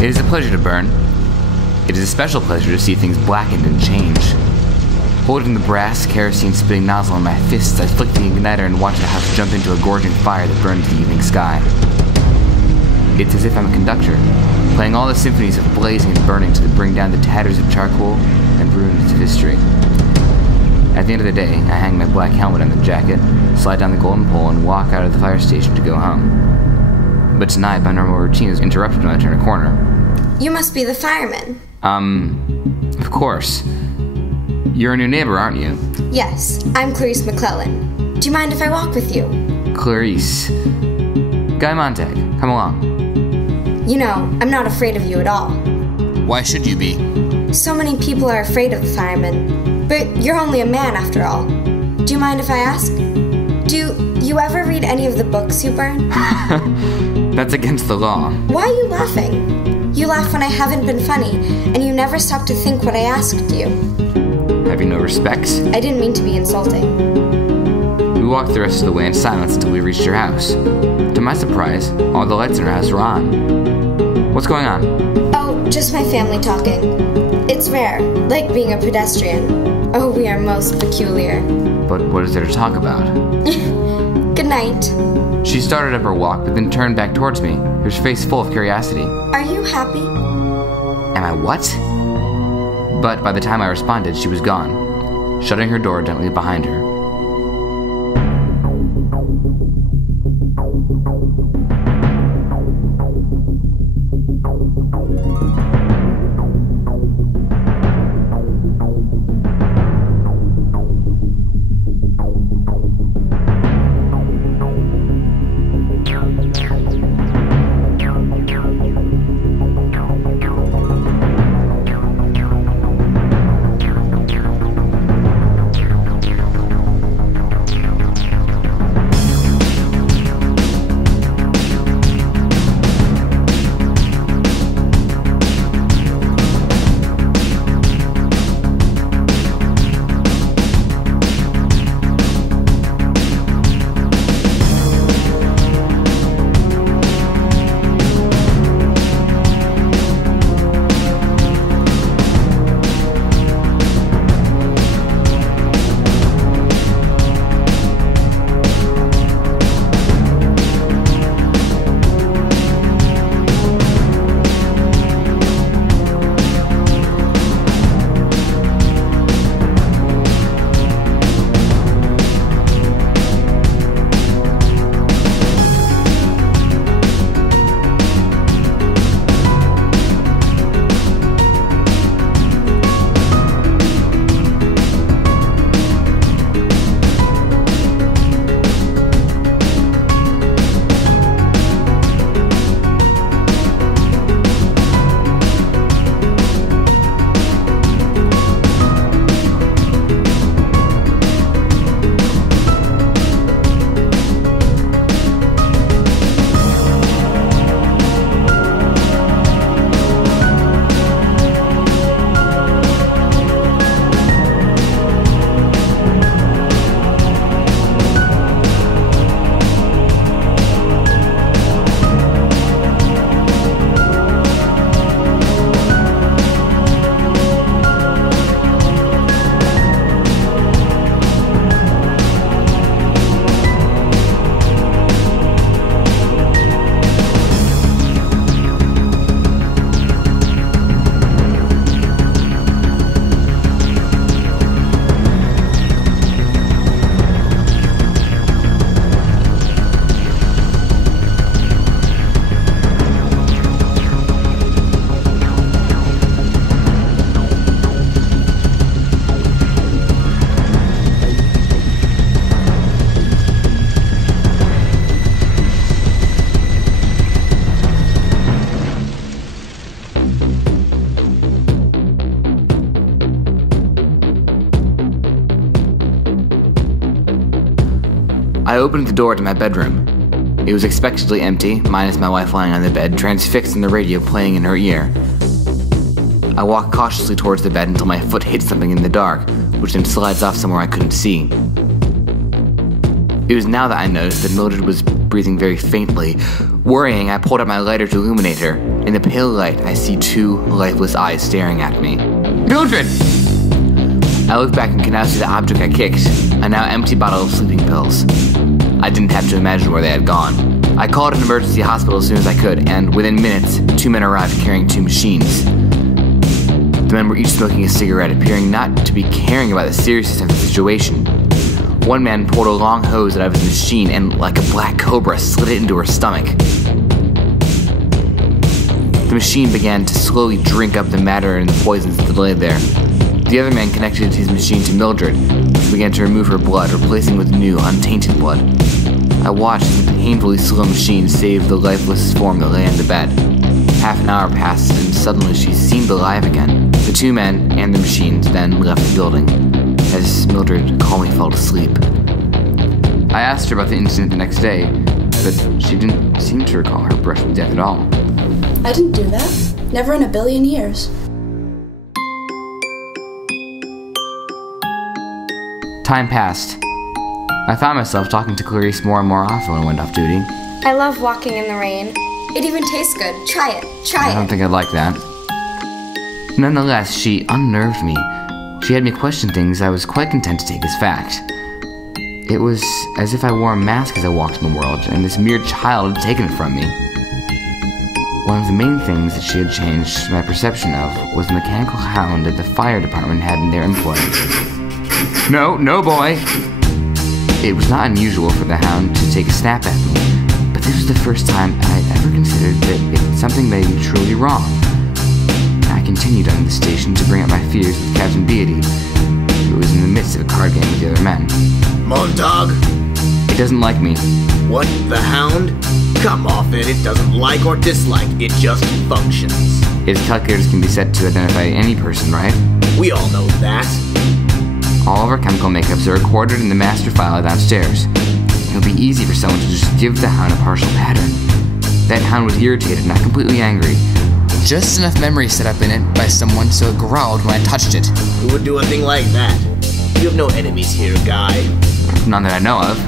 It is a pleasure to burn. It is a special pleasure to see things blackened and change. Holding the brass, kerosene-spitting nozzle in my fists, I flick the igniter and watch the house jump into a gorging fire that burns the evening sky. It's as if I'm a conductor, playing all the symphonies of blazing and burning to bring down the tatters of charcoal and ruins of history. At the end of the day, I hang my black helmet on the jacket, slide down the golden pole, and walk out of the fire station to go home. But tonight, my normal routine is interrupted when I turn a corner. You must be the fireman. Of course. You're a new neighbor, aren't you? Yes, I'm Clarisse McClellen. Do you mind if I walk with you? Clarisse. Guy Montag, come along. You know, I'm not afraid of you at all. Why should you be? So many people are afraid of the fireman, but you're only a man after all. Do you mind if I ask? Do you ever read any of the books you burn? That's against the law. Why are you laughing? You laugh when I haven't been funny, and you never stop to think what I asked you. Have you no respects? I didn't mean to be insulting. We walked the rest of the way in silence until we reached your house. To my surprise, all the lights in our house were on. What's going on? Oh, just my family talking. It's rare, like being a pedestrian. Oh, we are most peculiar. But what is there to talk about? Good night. She started up her walk, but then turned back towards me, her face full of curiosity. Are you happy? Am I what? But by the time I responded, she was gone, shutting her door gently behind her. I opened the door to my bedroom. It was expectedly empty, minus my wife lying on the bed, transfixed in the radio playing in her ear. I walked cautiously towards the bed until my foot hit something in the dark, which then slides off somewhere I couldn't see. It was now that I noticed that Mildred was breathing very faintly. Worrying, I pulled out my lighter to illuminate her. In the pale light, I see two lifeless eyes staring at me. Mildred! I look back and can now see the object I kicked, a now empty bottle of sleeping pills. I didn't have to imagine where they had gone. I called an emergency hospital as soon as I could, and within minutes, 2 men arrived carrying 2 machines. The men were each smoking a cigarette, appearing not to be caring about the seriousness of the situation. One man pulled a long hose out of his machine and, like a black cobra, slid it into her stomach. The machine began to slowly drink up the matter and the poisons that lay there. The other man connected his machine to Mildred, which began to remove her blood, replacing with new, untainted blood. I watched as the painfully slow machine saved the lifeless form that lay on the bed. Half an hour passed, and suddenly she seemed alive again. The 2 men and the machines then left the building, as Mildred calmly fell asleep. I asked her about the incident the next day, but she didn't seem to recall her brush with death at all. I didn't do that. Never in a billion years. Time passed. I found myself talking to Clarisse more and more often when I went off duty. I love walking in the rain. It even tastes good. Try it. I don't think I'd like that. Nonetheless, she unnerved me. She had me question things I was quite content to take as fact. It was as if I wore a mask as I walked in the world, and this mere child had taken it from me. One of the main things that she had changed my perception of was the mechanical hound that the fire department had in their employ. No, boy! It was not unusual for the hound to take a snap at me, but this was the first time I had ever considered that something may be truly wrong. I continued on the station to bring up my fears with Captain Beatty, who was in the midst of a card game with the other men. Montag? It doesn't like me. What, the hound? Come off it, it doesn't like or dislike, it just functions. Its calculators can be set to identify any person, right? We all know that. All of our chemical makeups are recorded in the master file downstairs. It would be easy for someone to just give the hound a partial pattern. That hound was irritated, not completely angry. Just enough memory set up in it by someone so it growled when I touched it. Who would do a thing like that? You have no enemies here, guy. None that I know of.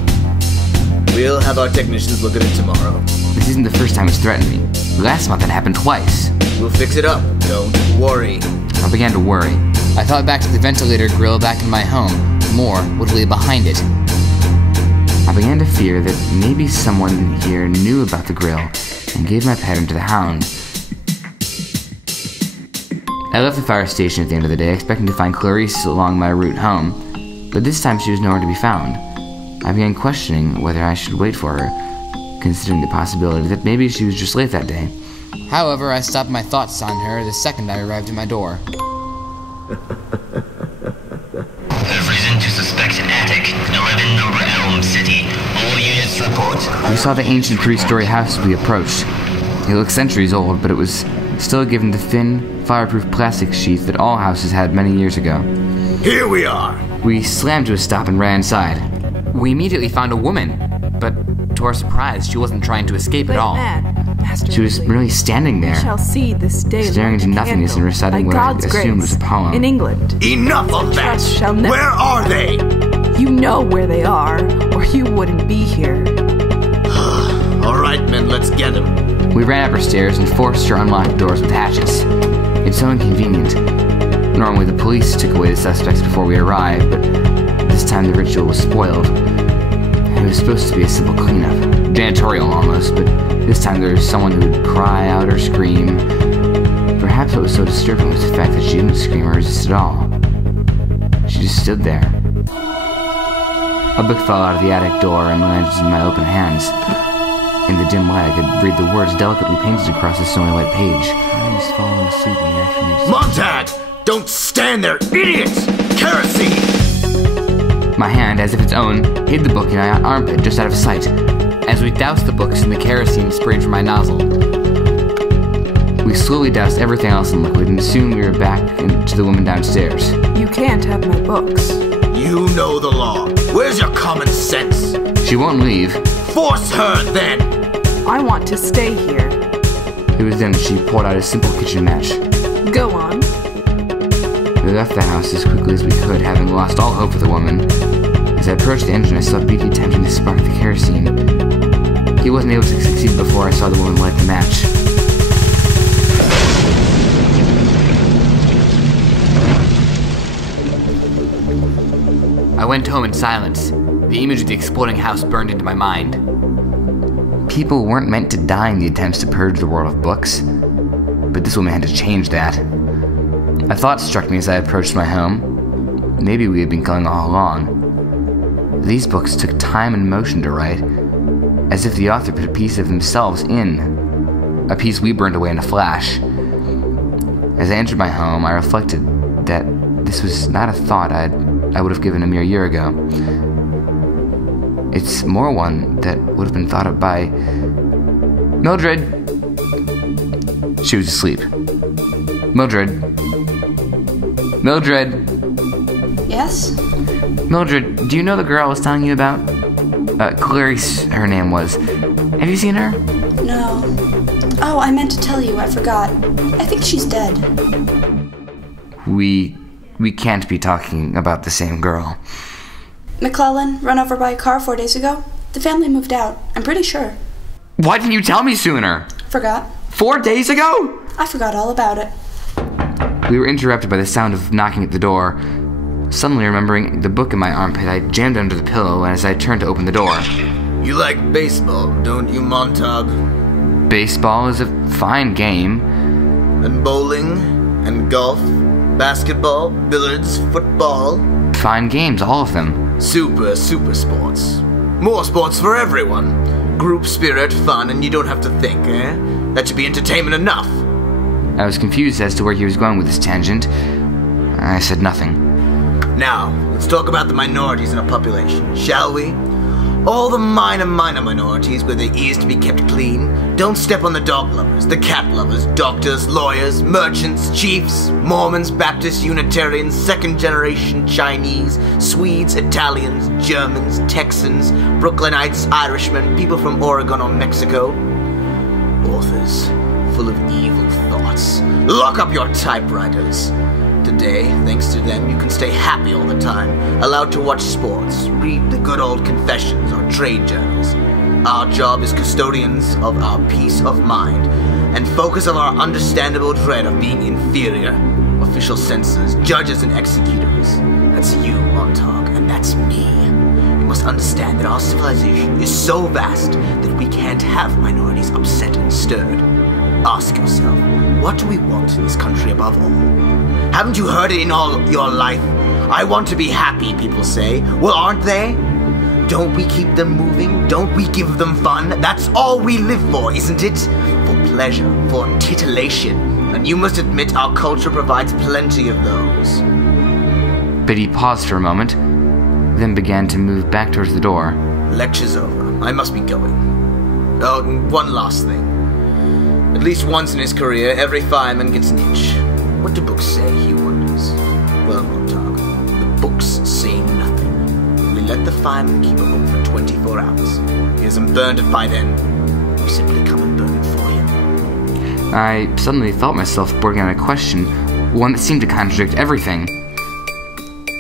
We'll have our technicians look at it tomorrow. This isn't the first time it's threatened me. Last month it happened twice. We'll fix it up. Don't worry. I began to worry. I thought back to the ventilator grill back in my home. More would lay behind it. I began to fear that maybe someone here knew about the grill and gave my pattern to the hound. I left the fire station at the end of the day, expecting to find Clarisse along my route home, but this time she was nowhere to be found. I began questioning whether I should wait for her, considering the possibility that maybe she was just late that day. However, I stopped my thoughts on her the second I arrived at my door. Have reason to suspect an attic, 11 Number Elm City. All units report. We saw the ancient 3-story house as we approached. It looked centuries old, but it was still given the thin, fireproof plastic sheath that all houses had many years ago. Here we are! We slammed to a stop and ran inside. We immediately found a woman, but to our surprise, she wasn't trying to escape at all. She was merely standing there, shall see this day staring into nothingness and reciting what I assumed was a poem. In England. Enough of that! Where are they? You know where they are, or you wouldn't be here. Alright, men, let's get them. We ran up her stairs and forced her unlocked doors with hatchets. It's so inconvenient. Normally the police took away the suspects before we arrived, but this time the ritual was spoiled. It was supposed to be a simple cleanup, janitorial almost, but this time there was someone who would cry out or scream. Perhaps what was so disturbing was the fact that she didn't scream or resist at all. She just stood there. A book fell out of the attic door and landed in my open hands. In the dim light, I could read the words delicately painted across the snowy white page. I was falling asleep in the afternoon. Montag! Don't stand there, idiots! Kerosene! My hand, as if its own, hid the book in my armpit just out of sight, as we doused the books in the kerosene sprayed from my nozzle. We slowly doused everything else in liquid, and soon we were back to the woman downstairs. You can't have my books. You know the law. Where's your common sense? She won't leave. Force her, then! I want to stay here. It was then that she pulled out a simple kitchen match. Go on. We left the house as quickly as we could, having lost all hope for the woman. As I approached the engine, I saw Beatty attempting to spark the kerosene. He wasn't able to succeed before I saw the woman light the match. I went home in silence. The image of the exploding house burned into my mind. People weren't meant to die in the attempts to purge the world of books, but this woman had to change that. A thought struck me as I approached my home. Maybe we had been killing all along. These books took time and motion to write, as if the author put a piece of themselves in, a piece we burned away in a flash. As I entered my home, I reflected that this was not a thought I would have given a mere year ago. It's more one that would have been thought of by Mildred. She was asleep. Mildred. Yes? Mildred, do you know the girl I was telling you about? Clarisse, her name was. Have you seen her? No. Oh, I meant to tell you, I forgot. I think she's dead. We can't be talking about the same girl. McClellen, run over by a car 4 days ago? The family moved out, I'm pretty sure. Why didn't you tell me sooner? Forgot. 4 days ago? I forgot all about it. We were interrupted by the sound of knocking at the door. Suddenly remembering the book in my armpit, I jammed it under the pillow as I turned to open the door. You like baseball, don't you, Montag? Baseball is a fine game. And bowling, and golf, basketball, billiards, football. Fine games, all of them. Super sports. More sports for everyone. Group spirit, fun, and you don't have to think, eh? That should be entertainment enough. I was confused as to where he was going with this tangent. I said nothing. Now, let's talk about the minorities in our population, shall we? All the minor minorities with their ears to be kept clean. Don't step on the dog lovers, the cat lovers, doctors, lawyers, merchants, chiefs, Mormons, Baptists, Unitarians, second-generation Chinese, Swedes, Italians, Germans, Texans, Brooklynites, Irishmen, people from Oregon or Mexico. Authors, full of evil thoughts. Lock up your typewriters. Today, thanks to them, you can stay happy all the time, allowed to watch sports, read the good old confessions or trade journals. Our job is custodians of our peace of mind, and focus of our understandable dread of being inferior. Official censors, judges, and executors. That's you, Montag, and that's me. You must understand that our civilization is so vast that we can't have minorities upset and stirred. Ask yourself, what do we want in this country above all? Haven't you heard it in all your life? I want to be happy, people say. Well, aren't they? Don't we keep them moving? Don't we give them fun? That's all we live for, isn't it? For pleasure, for titillation. And you must admit our culture provides plenty of those. Beatty paused for a moment, then began to move back towards the door. Lecture's over. I must be going. Oh, one last thing. At least once in his career, every fireman gets an itch. What do books say, he wonders? Well, Montag, the books say nothing. We let the fireman keep a book for 24 hours. He hasn't burned it by then. We simply come and burn it for him. I suddenly felt myself bordering on a question, one that seemed to contradict everything.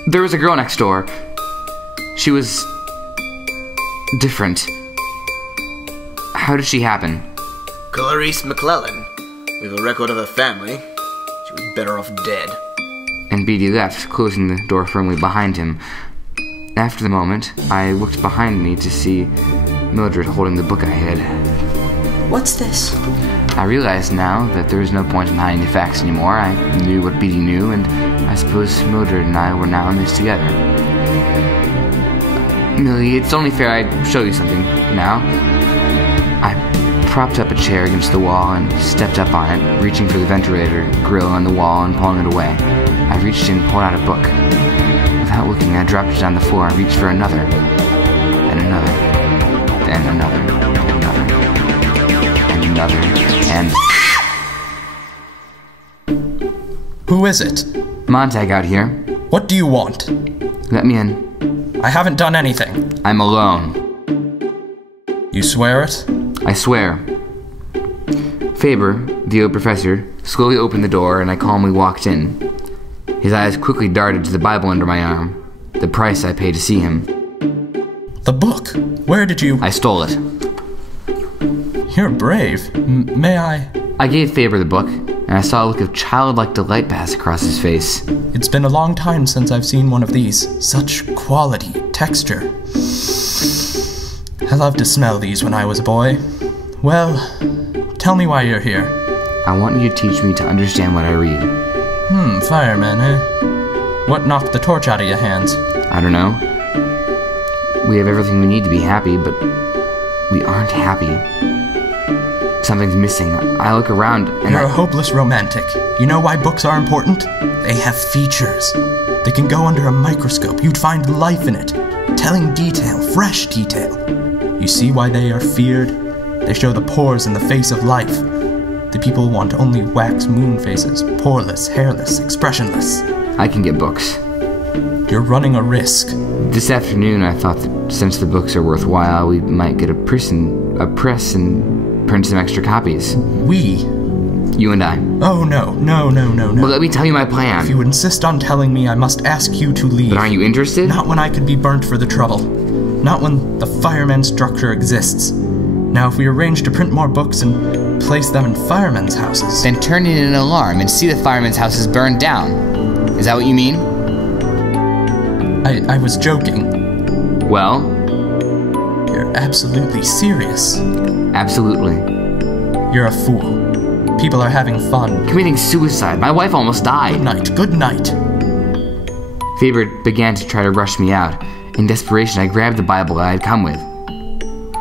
There was a girl next door. She was different. How did she happen? Clarisse McClellen. We have a record of her family. She was better off dead. And Beatty left, closing the door firmly behind him. After the moment, I looked behind me to see Mildred holding the book I hid. What's this? I realized now that there was no point in hiding the facts anymore. I knew what Beatty knew, and I suppose Mildred and I were now in this together. Millie, it's only fair I show you something now. I propped up a chair against the wall and stepped up on it, reaching for the ventilator grill on the wall and pulling it away. I reached in and pulled out a book. Without looking, I dropped it on the floor and reached for another, and another, and another, and another, and another, and... Who is it? Montag out here. What do you want? Let me in. I haven't done anything. I'm alone. You swear it? I swear. Faber, the old professor, slowly opened the door and I calmly walked in. His eyes quickly darted to the Bible under my arm, the price I paid to see him. The book? Where did you... I stole it. You're brave. May I? I gave Faber the book, and I saw a look of childlike delight pass across his face. It's been a long time since I've seen one of these. Such quality, texture. I loved to smell these when I was a boy. Well, tell me why you're here. I want you to teach me to understand what I read. Fireman, eh? What knocked the torch out of your hands? I don't know. We have everything we need to be happy, but we aren't happy. Something's missing. I look around and You're a hopeless romantic. You know why books are important? They have features. They can go under a microscope. You'd find life in it. Telling detail, fresh detail. You see why they are feared? They show the pores in the face of life. The people want only wax moon faces, poreless, hairless, expressionless. I can get books. You're running a risk. This afternoon I thought that since the books are worthwhile, we might get a press and print some extra copies. We? You and I. Oh, no. Well, let me tell you my plan. If you insist on telling me, I must ask you to leave. But aren't you interested? Not when I could be burnt for the trouble. Not when the fireman structure exists. Now, if we arrange to print more books and place them in firemen's houses... Then turn in an alarm and see the firemen's houses burned down. Is that what you mean? I was joking. Well? You're absolutely serious. Absolutely. You're a fool. People are having fun. Committing suicide. My wife almost died. Good night. Faber began to try to rush me out. In desperation, I grabbed the Bible I had come with.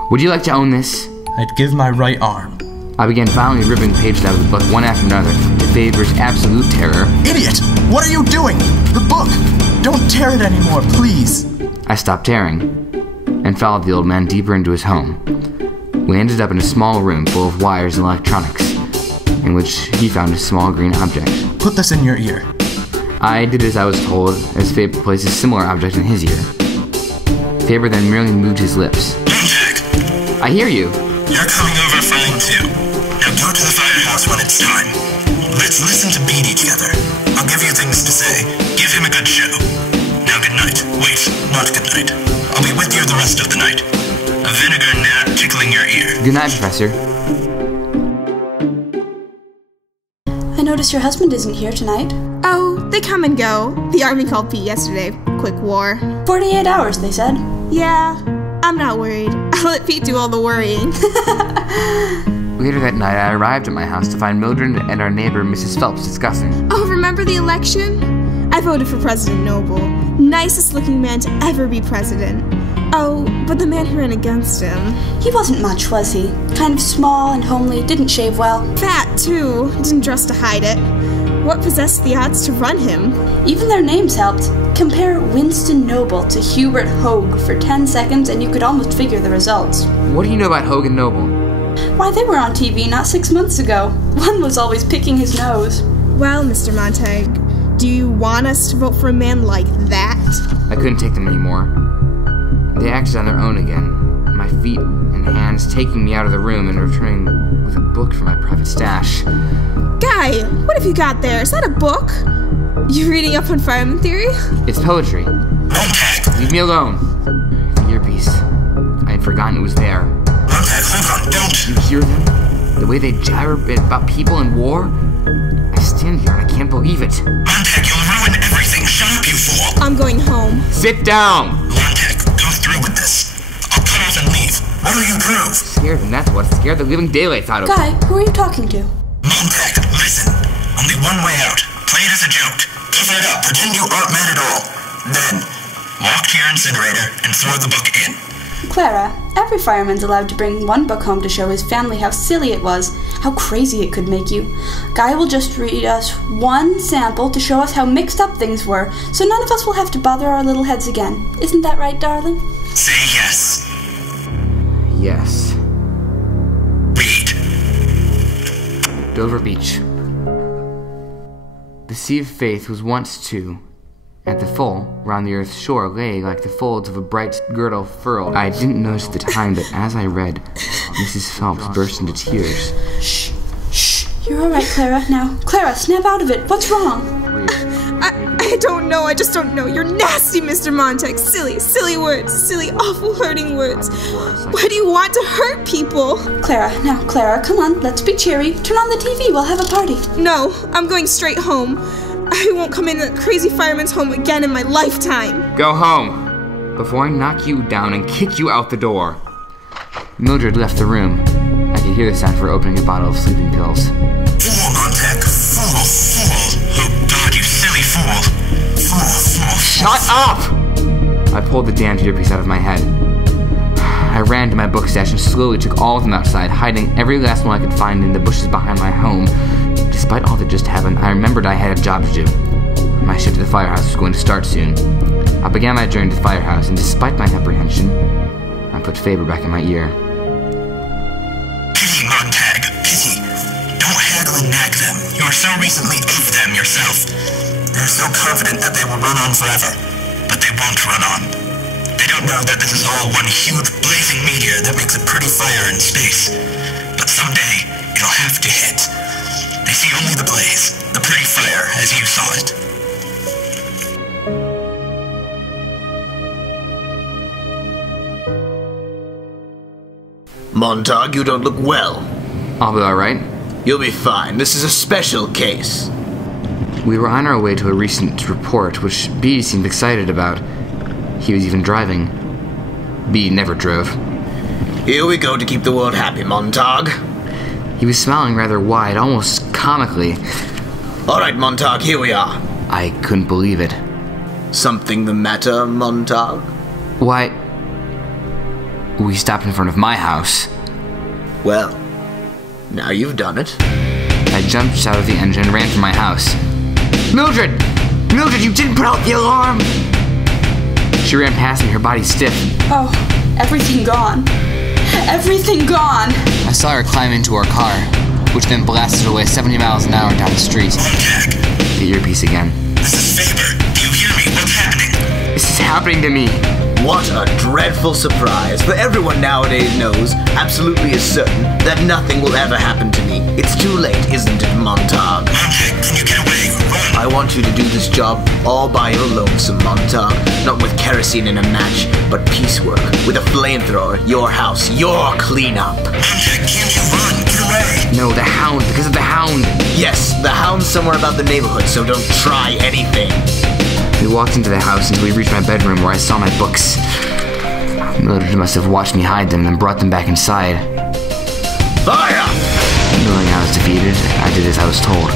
Would you like to own this? I'd give my right arm. I began violently ripping pages out of the book one after another, to Faber's absolute terror. Idiot! What are you doing? The book! Don't tear it anymore, please! I stopped tearing, and followed the old man deeper into his home. We ended up in a small room full of wires and electronics, in which he found a small green object. Put this in your ear. I did as I was told, as Faber placed a similar object in his ear. Faber then merely moved his lips. Montag! I hear you. You're coming over fine too. Now go to the firehouse when it's time. Let's listen to Beatty together. I'll give you things to say. Give him a good show. Now good night. Wait, not good night. I'll be with you the rest of the night. A vinegar gnat tickling your ear. Good night, Professor. I notice your husband isn't here tonight. Oh, they come and go. The army called Pete yesterday. Quick war. 48 hours, they said. Yeah, I'm not worried. I'll let Pete do all the worrying. Later that night, I arrived at my house to find Mildred and our neighbor, Mrs. Phelps, discussing. Oh, remember the election? I voted for President Noble. Nicest looking man to ever be president. Oh, but the man who ran against him... He wasn't much, was he? Kind of small and homely, didn't shave well. Fat, too. Didn't dress to hide it. What possessed the odds to run him? Even their names helped. Compare Winston Noble to Hubert Hogue for 10 seconds and you could almost figure the results. What do you know about Hogue and Noble? Why, they were on TV not 6 months ago. One was always picking his nose. Well, Mr. Montag, do you want us to vote for a man like that? I couldn't take them anymore. They acted on their own again, my feet and hands taking me out of the room and returning with a book from my private stash. Guy, what have you got there? Is that a book? You reading up on fireman theory? It's poetry. Montag! Leave me alone. The earpiece. I had forgotten it was there. Montag, hold on, don't! You hear them? The way they jabber about people in war? I stand here and I can't believe it. Montag, you'll ruin everything! Shut up, you fool! I'm going home. Sit down! Montag, go through with this. I'll cut off and leave. What do you prove? Scared them, that's what scared the living daylights out of me. Guy, who are you talking to? Montag, listen. Only one way out. Play it as a joke. Cover it up. Pretend you aren't mad at all. Then, walk to your incinerator and throw the book in. Clara, every fireman's allowed to bring one book home to show his family how silly it was, how crazy it could make you. Guy will just read us one sample to show us how mixed up things were, so none of us will have to bother our little heads again. Isn't that right, darling? Say yes. Yes. Read. Dover Beach. The sea of faith was once too. At the full, round the earth's shore lay like the folds of a bright girdle furled. I didn't notice at the time, but as I read, Mrs. Phelps burst into tears. Shh, shh. You're all right, Clara. Now, Clara, snap out of it. What's wrong? I I just don't know. You're nasty, Mr. Montag. Silly words. Silly, awful, hurting words. Why do you want to hurt people? Clara, come on, let's be cheery. Turn on the TV, we'll have a party. No, I'm going straight home. I won't come into that crazy fireman's home again in my lifetime. Go home, before I knock you down and kick you out the door. Mildred left the room. I could hear the sound of her opening a bottle of sleeping pills. Fool, Montag, fool. Oh God, you silly fool. Fool. Shut up! I pulled the damned earpiece out of my head. I ran to my book stash and slowly took all of them outside, hiding every last one I could find in the bushes behind my home. Despite all that just happened, I remembered I had a job to do. My shift at the firehouse was going to start soon. I began my journey to the firehouse, and despite my apprehension, I put Faber back in my ear. Pity, Montag, pity. Don't haggle and nag them. You are so recently of them yourself. They're so confident that they will run on forever, but they won't run on. They don't know that this is all one huge blazing meteor that makes a pretty fire in space. But someday, it'll have to hit. They see only the blaze, the pretty fire as you saw it. Montag, you don't look well. I'll be alright. You'll be fine. This is a special case. We were on our way to a recent report, which Beatty seemed excited about. He was even driving. Beatty never drove. Here we go to keep the world happy, Montag. He was smiling rather wide, almost comically. Alright, Montag, here we are. I couldn't believe it. Something the matter, Montag? Why, we stopped in front of my house. Well, now you've done it. I jumped out of the engine and ran for my house. Mildred! Mildred, you didn't put out the alarm! She ran past me, her body stiff. Oh, everything gone. Everything gone! I saw her climb into our car, which then blasted away 70 miles an hour down the street. Montag! The earpiece again. This is Faber. Do you hear me? What's happening? This is happening to me. What a dreadful surprise, for everyone nowadays knows, absolutely is certain, that nothing will ever happen to me. It's too late, isn't it, Montag? Montag, can you get away? Run! I want you to do this job all by your lonesome, Montag. Not with kerosene in a match, but piecework. With a flamethrower, your house, your cleanup. Montag, can't you run? Get away! No, the Hound, because of the Hound. Yes, the Hound's somewhere about the neighborhood, so don't try anything. We walked into the house until we reached my bedroom where I saw my books. Mildred must have watched me hide them and then brought them back inside. Fire! Knowing I was defeated, I did as I was told.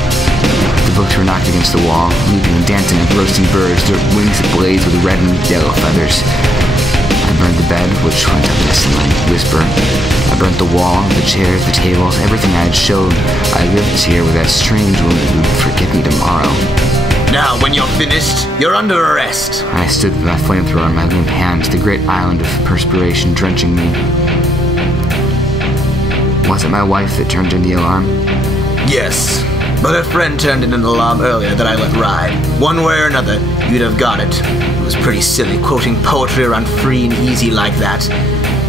The books were knocked against the wall, leaping and dancing like roasting birds, their wings ablaze with red and yellow feathers. I burned the bed, which went up in a singing whisper. I burnt the wall, the chairs, the tables, everything I had showed. I lived here with that strange woman who would forget me tomorrow. Now, when you're finished, you're under arrest. I stood with my flamethrower in my limp hands, the great island of perspiration drenching me. Was it my wife that turned in the alarm? Yes, but a friend turned in an alarm earlier that I let ride. One way or another, you'd have got it. It was pretty silly quoting poetry around free and easy like that.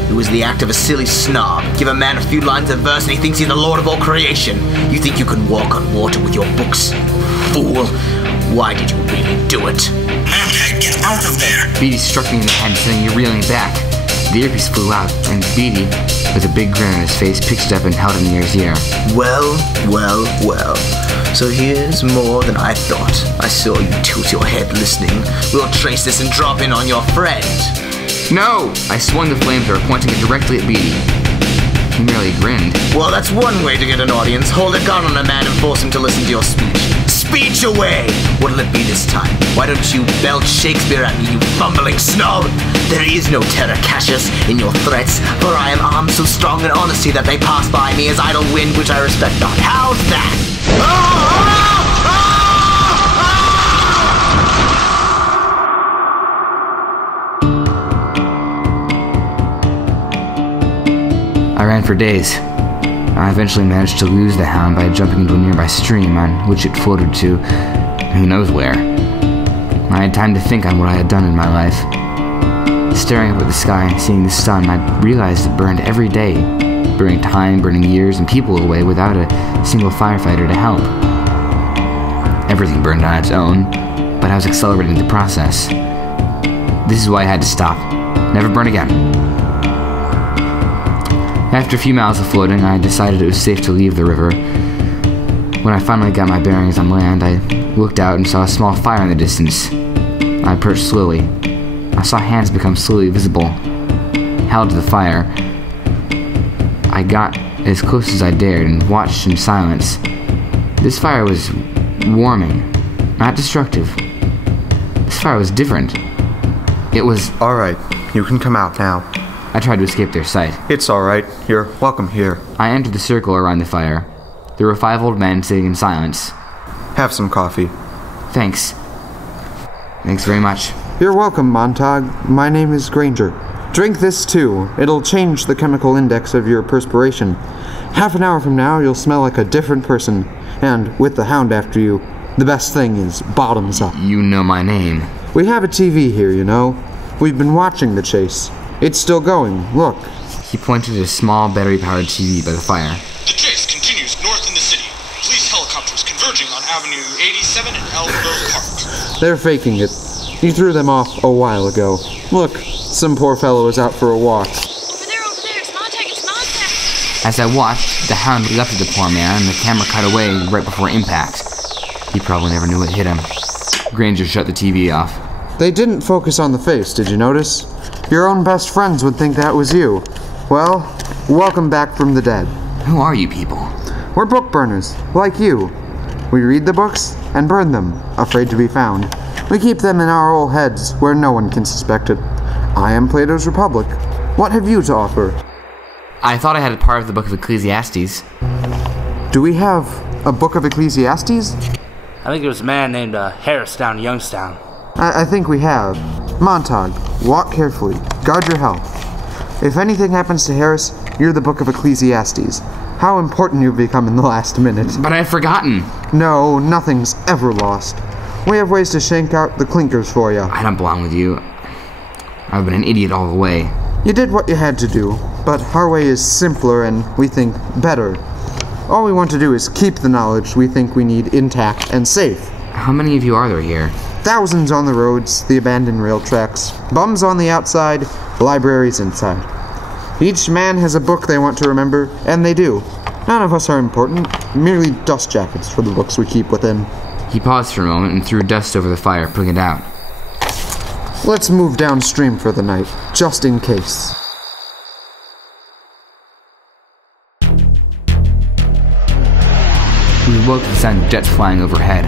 It was the act of a silly snob. Give a man a few lines of verse and he thinks he's the lord of all creation. You think you can walk on water with your books? Fool! Why did you really do it? Montag, get out of there! Beatty struck me in the head, sending me reeling back. The earpiece flew out, and Beatty, with a big grin on his face, picked it up and held it near his ear. Well. So here's more than I thought. I saw you tilt your head listening. We'll trace this and drop in on your friend. No! I swung the flamethrower, pointing it directly at Beatty. He merely grinned. Well, that's one way to get an audience. Hold a gun on a man and force him to listen to your speech. Speech away! What'll it be this time? Why don't you belch Shakespeare at me, you fumbling snob? There is no terror, Cassius, in your threats, for I am armed so strong in honesty that they pass by me as idle wind which I respect not. How's that? I ran for days. I eventually managed to lose the Hound by jumping into a nearby stream on which it floated to who knows where. I had time to think on what I had done in my life. Staring up at the sky and seeing the sun, I realized it burned every day, burning time, burning years, and people away without a single firefighter to help. Everything burned on its own, but I was accelerating the process. This is why I had to stop. Never burn again. After a few miles of floating, I decided it was safe to leave the river. When I finally got my bearings on land, I looked out and saw a small fire in the distance. I approached slowly. I saw hands become slowly visible, held to the fire. I got as close as I dared and watched in silence. This fire was warming, not destructive. This fire was different. It was... All right, you can come out now. I tried to escape their sight. It's all right. You're welcome here. I entered the circle around the fire. There were 5 old men sitting in silence. Have some coffee. Thanks. Thanks very much. You're welcome, Montag. My name is Granger. Drink this too. It'll change the chemical index of your perspiration. Half an hour from now, you'll smell like a different person. And with the Hound after you, the best thing is bottoms up. You know my name. We have a TV here, you know. We've been watching the chase. It's still going. Look. He pointed at a small battery-powered TV by the fire. The chase continues north in the city. Police helicopters converging on Avenue 87 and Elmgrove Park. They're faking it. You threw them off a while ago. Look, some poor fellow is out for a walk. Over there, it's Montag, it's Montag! As I watched, the Hound leapt at the poor man, and the camera cut away right before impact. He probably never knew what hit him. Granger shut the TV off. They didn't focus on the face, did you notice? Your own best friends would think that was you. Well, welcome back from the dead. Who are you people? We're book burners, like you. We read the books and burn them, afraid to be found. We keep them in our old heads where no one can suspect it. I am Plato's Republic. What have you to offer? I thought I had a part of the Book of Ecclesiastes. Do we have a Book of Ecclesiastes? I think it was a man named Harris down in Youngstown. I think we have. Montag, walk carefully. Guard your health. If anything happens to Harris, you're the Book of Ecclesiastes. How important you've become in the last minute. But I've forgotten. No, nothing's ever lost. We have ways to shank out the clinkers for you. I don't belong with you. I've been an idiot all the way. You did what you had to do, but our way is simpler and, we think, better. All we want to do is keep the knowledge we think we need intact and safe. How many of you are there here? Thousands on the roads, the abandoned rail tracks, bums on the outside, libraries inside. Each man has a book they want to remember, and they do. None of us are important, merely dust jackets for the books we keep within. He paused for a moment and threw dust over the fire, putting it out. Let's move downstream for the night, just in case. We woke to the sound of jets flying overhead.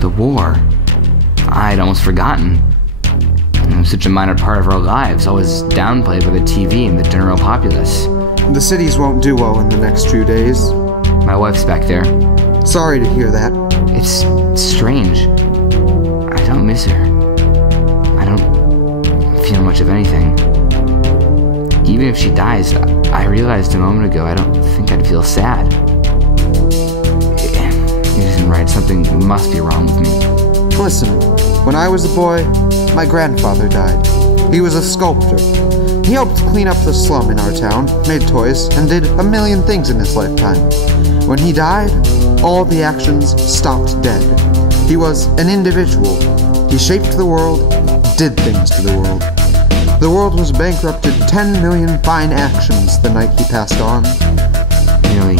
The war. I'd almost forgotten. It was such a minor part of our lives, always downplayed by the TV and the general populace. The cities won't do well in the next few days. My wife's back there. Sorry to hear that. It's strange. I don't miss her. I don't feel much of anything. Even if she dies, I realized a moment ago I don't think I'd feel sad. It isn't right. Something must be wrong with me. Listen, when I was a boy, my grandfather died. He was a sculptor. He helped clean up the slum in our town, made toys, and did a million things in his lifetime. When he died, all the actions stopped dead. He was an individual. He shaped the world, did things to the world. The world was bankrupted 10 million fine actions the night he passed on. Really?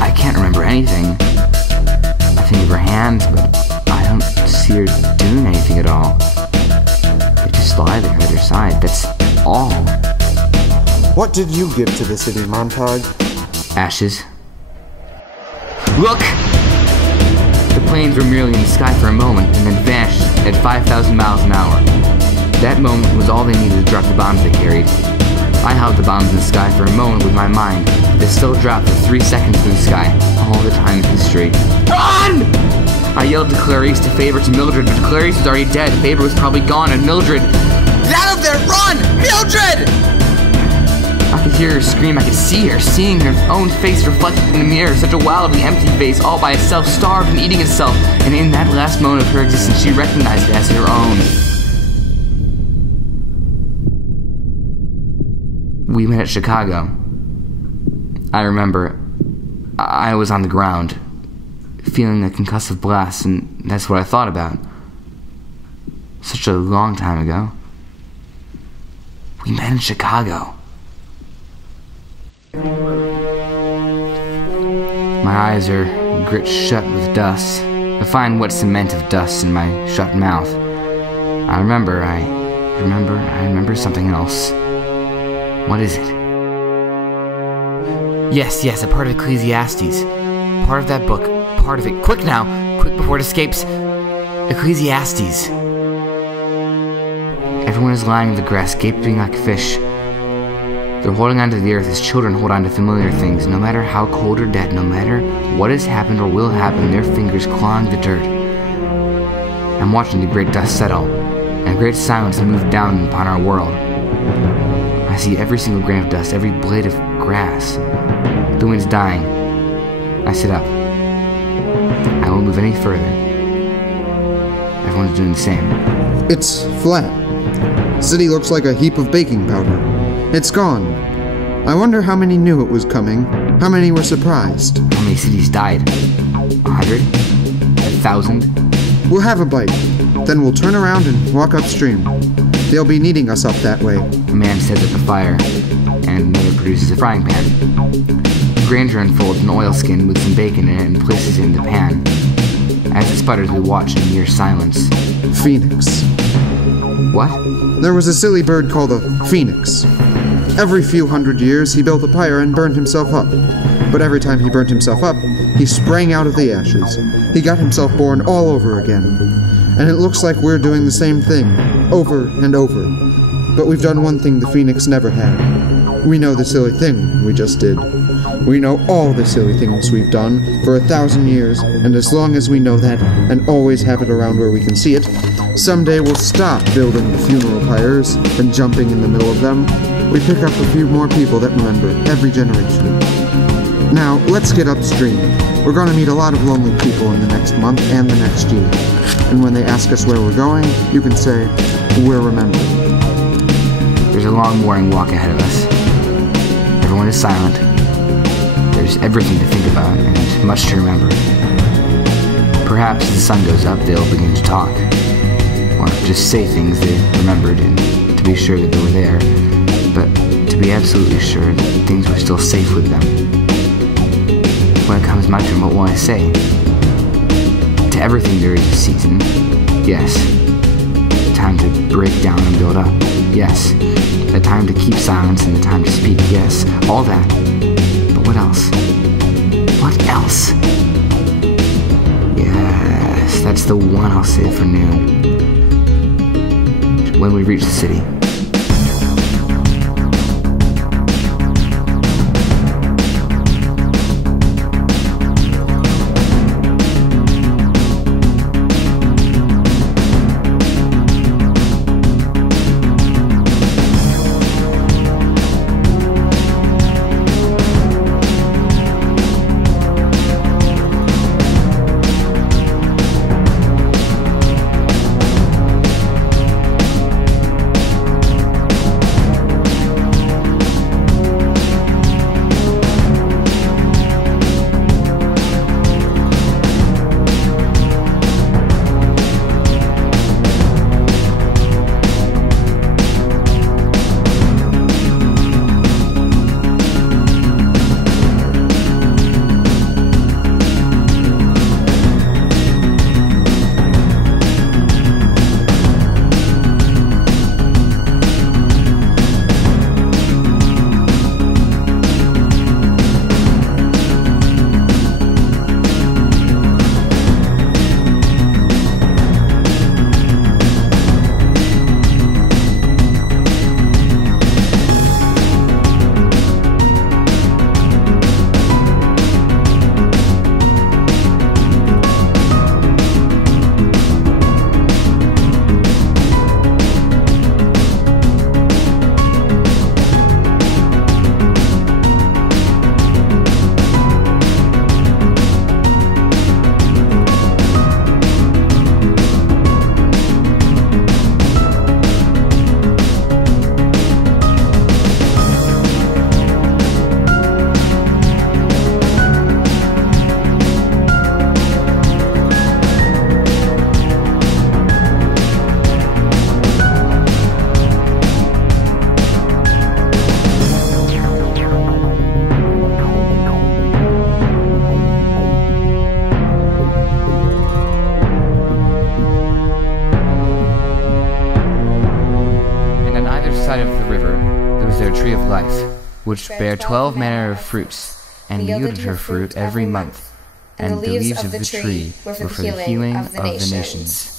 I can't remember anything. I think of her hands, but I don't see her doing anything at all. They just lie there at her side, that's all. What did you give to the city, Montag? Ashes. Look! The planes were merely in the sky for a moment and then vanished at 5,000 miles an hour. That moment was all they needed to drop the bombs they carried. I held the bombs in the sky for a moment with my mind. They still dropped for 3 seconds in the sky, all the time in history. Run! I yelled to Clarisse, to Faber, to Mildred, but Clarisse was already dead. Faber was probably gone, and Mildred... Get out of there! Run! Mildred! I could hear her scream. I could see her, seeing her own face reflected in the mirror, such a wildly empty face, all by itself, starved and eating itself. And in that last moment of her existence, she recognized it as her own. We met at Chicago. I remember, I was on the ground, feeling a concussive blast, and that's what I thought about. Such a long time ago. We met in Chicago. My eyes are grit shut with dust, a fine wet cement of dust in my shut mouth. I remember something else. What is it? Yes, a part of Ecclesiastes. Part of that book. Part of it. Quick now! Quick before it escapes. Ecclesiastes. Everyone is lying in the grass, gaping like a fish. They're holding onto the earth as children hold on to familiar things. No matter how cold or dead, no matter what has happened or will happen, their fingers clawing the dirt. I'm watching the great dust settle, and a great silence move down upon our world. I see every single grain of dust, every blade of grass. The wind's dying. I sit up. I won't move any further. Everyone's doing the same. It's flat. The city looks like a heap of baking powder. It's gone. I wonder how many knew it was coming. How many were surprised? How many cities died? 100? 1,000? We'll have a bite. Then we'll turn around and walk upstream. They'll be needing us up that way. A man sets up a fire, and another produces a frying pan. Granger unfolds an oilskin with some bacon in it and places it in the pan. As it sputters, we watch in near silence. Phoenix. What? There was a silly bird called a phoenix. Every few hundred years, he built a pyre and burned himself up. But every time he burned himself up, he sprang out of the ashes. He got himself born all over again. And it looks like we're doing the same thing, over and over. But we've done one thing the phoenix never had. We know the silly thing we just did. We know all the silly things we've done for 1,000 years, and as long as we know that, and always have it around where we can see it, someday we'll stop building the funeral pyres and jumping in the middle of them. We pick up a few more people that remember every generation. Now, let's get upstream. We're going to meet a lot of lonely people in the next month and the next year. And when they ask us where we're going, you can say, we're remembering. There's a long, boring walk ahead of us. Everyone is silent. There's everything to think about and much to remember. Perhaps as the sun goes up, they'll begin to talk. Or just say things they remembered and to be sure that they were there. But to be absolutely sure that things were still safe with them. When it comes my turn, what will I say? To everything there is a season. Yes. The time to break down and build up. Yes. The time to keep silence and the time to speak. Yes. All that. But what else? What else? Yes, that's the one I'll save for noon. When we reach the city. tree of life, which bare 12 manner of fruits, and yielded her fruit every month. And the leaves of the tree were for the healing of the nations.